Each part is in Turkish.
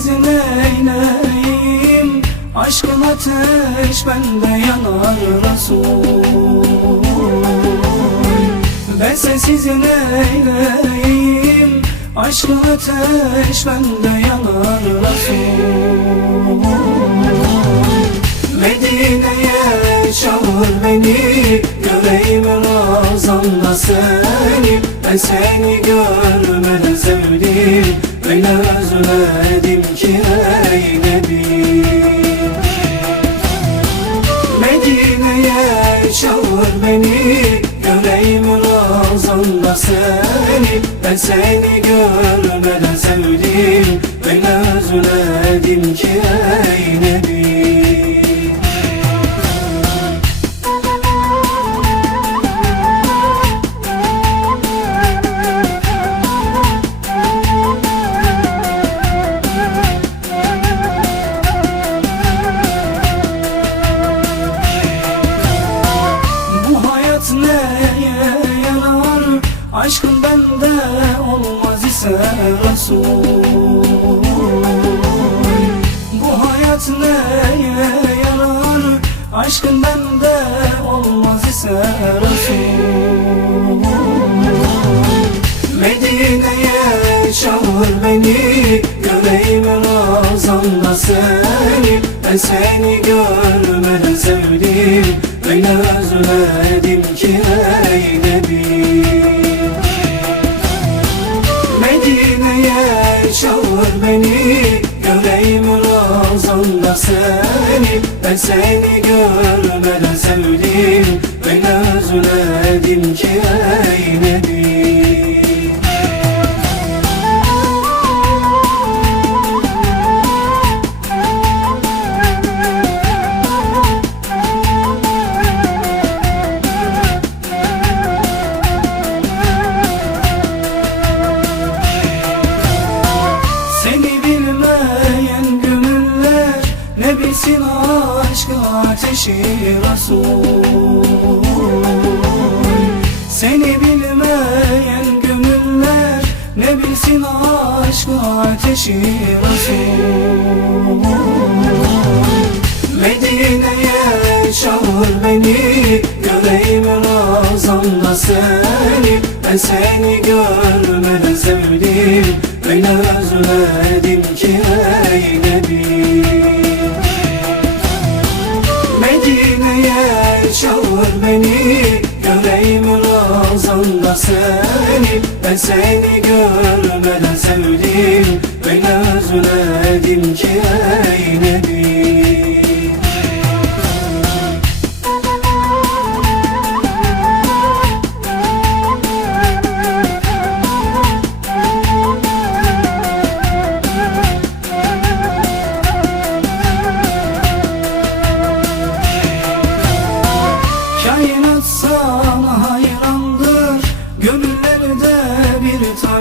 izine eyleyim Aşkın ateş bende yanar Resul Ben sensiz neyleyim Aşkın ateş bende yanar Resul Medine'ye çağır beni Göreyim Ramazan'da seni. Ben seni gör Öyle özledim ki ey Nebi. Medine'ye çağır beni Göreyim Ramazan'da seni. Ben seni görmeden sevdim. Öyle özledim ki ey Aşkın bende olmaz ise Resul. Bu hayat neye yarar? Aşkın bende olmaz ise Resul. Medine'ye çağır beni Göreyim Ramazan'da seni. Ben seni görmeden sevdim Öyle özledim ki ey Nebi Çağır beni Göreyim Ramazan'da seni. Ben seni görmeden Ne bilsin aşkı ateşi Resul Seni bilmeyen gönüller Ne bilsin aşkı ateşi Resul Medine'ye çağır beni Göreyim Ramazan'da seni. Ben seni görmeden sevdim Öyle özledim ki ey Nebi çağır beni Göreyim Ramazan'da seni. Ben seni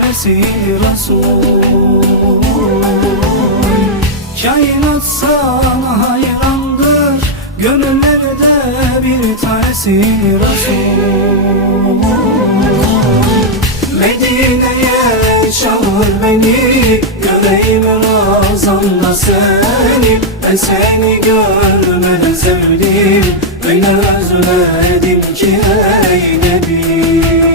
tanesi Resul. Kainat sana hayrandır. Gönüllerde bir tanesi Resul. Medine'ye çağır beni. Göreyim Ramazan'da seni. Ben seni görmeden sevdim. Öyle özledim ki ey Nebi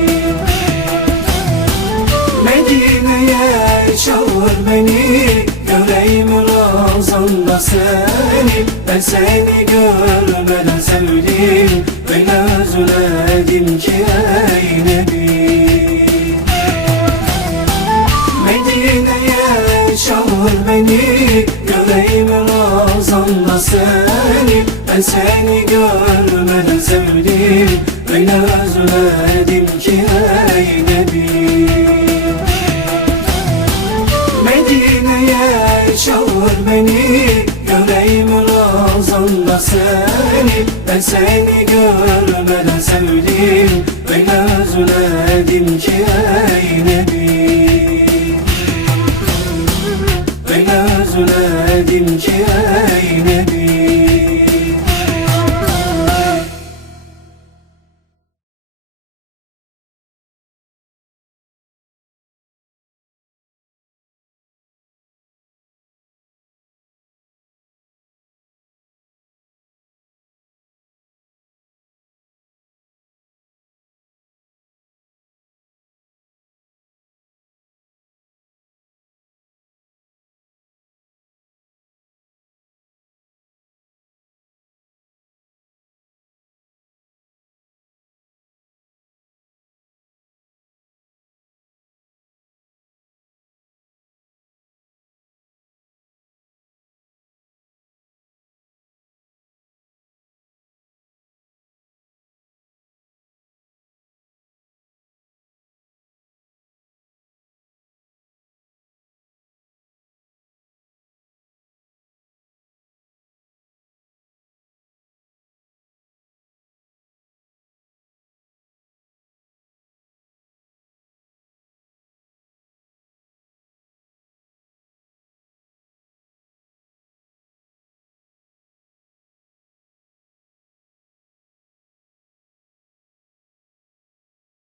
Ben seni görmeden sevdim. Öyle özledim ki ey Nebi Medine'ye çağır beni. Göreyim Ramazan'da seni. Ben seni görmeden sevdim. Öyle özledim ki ey Nebi Öyle özledim ki ey